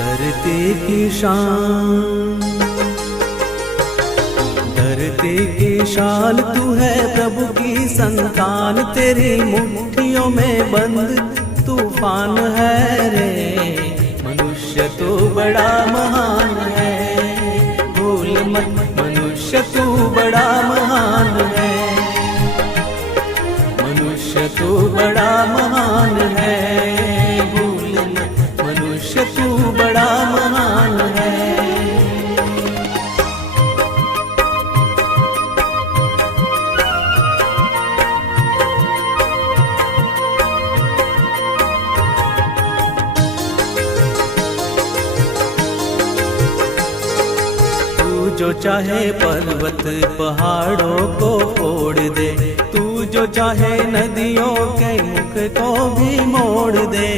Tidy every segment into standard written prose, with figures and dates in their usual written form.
धरती की शान, धरती की शान तू है प्रभु की संतान, तेरी मुट्ठियों में बंद तूफान है रे। मनुष्य तू बड़ा महान है, भूल मत मनुष्य तू बड़ा महान है, मनुष्य तू बड़ा महान है, भूल मत मनुष्य तू बड़ा महान है। जो चाहे पर्वत पहाड़ों को फोड़ दे, तू जो चाहे नदियों के मुख को भी मोड़ दे।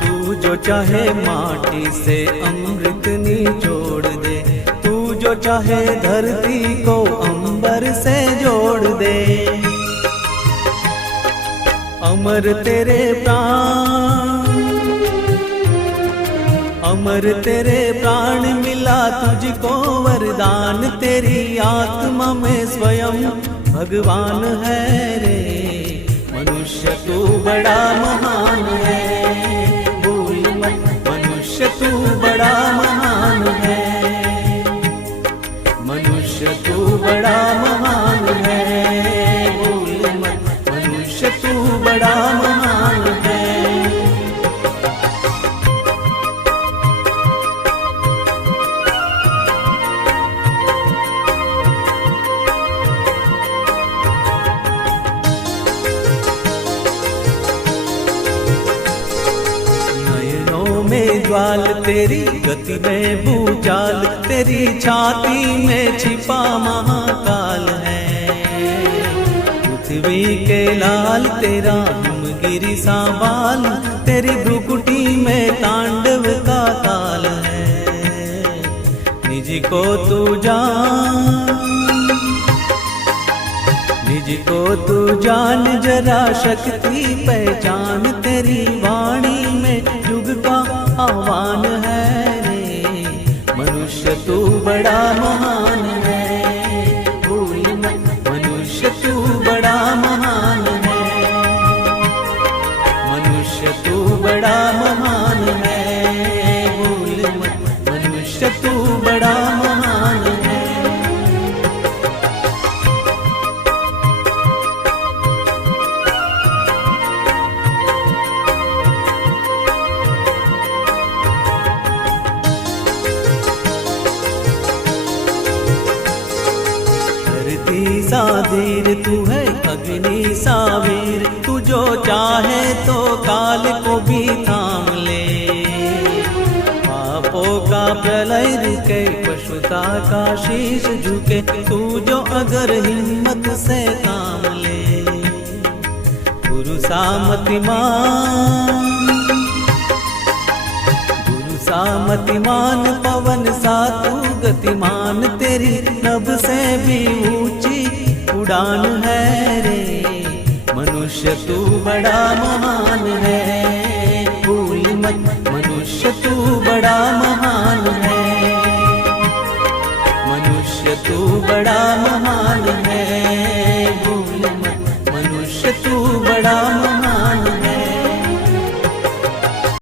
तू जो चाहे माटी से अमृत निचोड़ दे, तू जो चाहे धरती को अंबर से जोड़ दे। अमर तेरे प्राण, अमर तेरे प्राण मिला तुझको वरदान, तेरी आत्मा में स्वयं भगवान है रे। मनुष्य तू बड़ा महान है, भूल मत मनुष्य तू बड़ा महान है, मनुष्य तू बड़ा महान है, भूल मत मनुष्य तू बड़ा महान है। में ज्वाल तेरी गति में भूचाल, तेरी छाती में छिपा महाकाल है। पृथ्वी के लाल तेरा हिमगिरी सा बाल, तेरी भ्रुकुटी में तांडव का ताल है। निज को तू जान, निज को तू जान जरा शक्ति पहचान, तेरी वाणी में युग का आह्वान है रे। मनुष्य तू बड़ा महान है, भूल मत मनुष्य तू बड़ा महान है, मनुष्य तू बड़ा महान है, भूल मत मनुष्य तू बड़ा महान है। सा धीर तू है अग्नि सा वीर, तू जो चाहे तो काल को भी थाम ले। पापों का प्रलय रुके, पशुता का शीश झुके, तू जो अगर हिम्मत से काम ले। गुरु सा मतिमान, गुरु सा मतिमान, पवन सा तू गतिमान, तेरी नभ से भी ऊंची उड़ान है रे। मनुष्य तू बड़ा महान है, भूल मत मनुष्य तू बड़ा महान है, मनुष्य तू बड़ा महान है।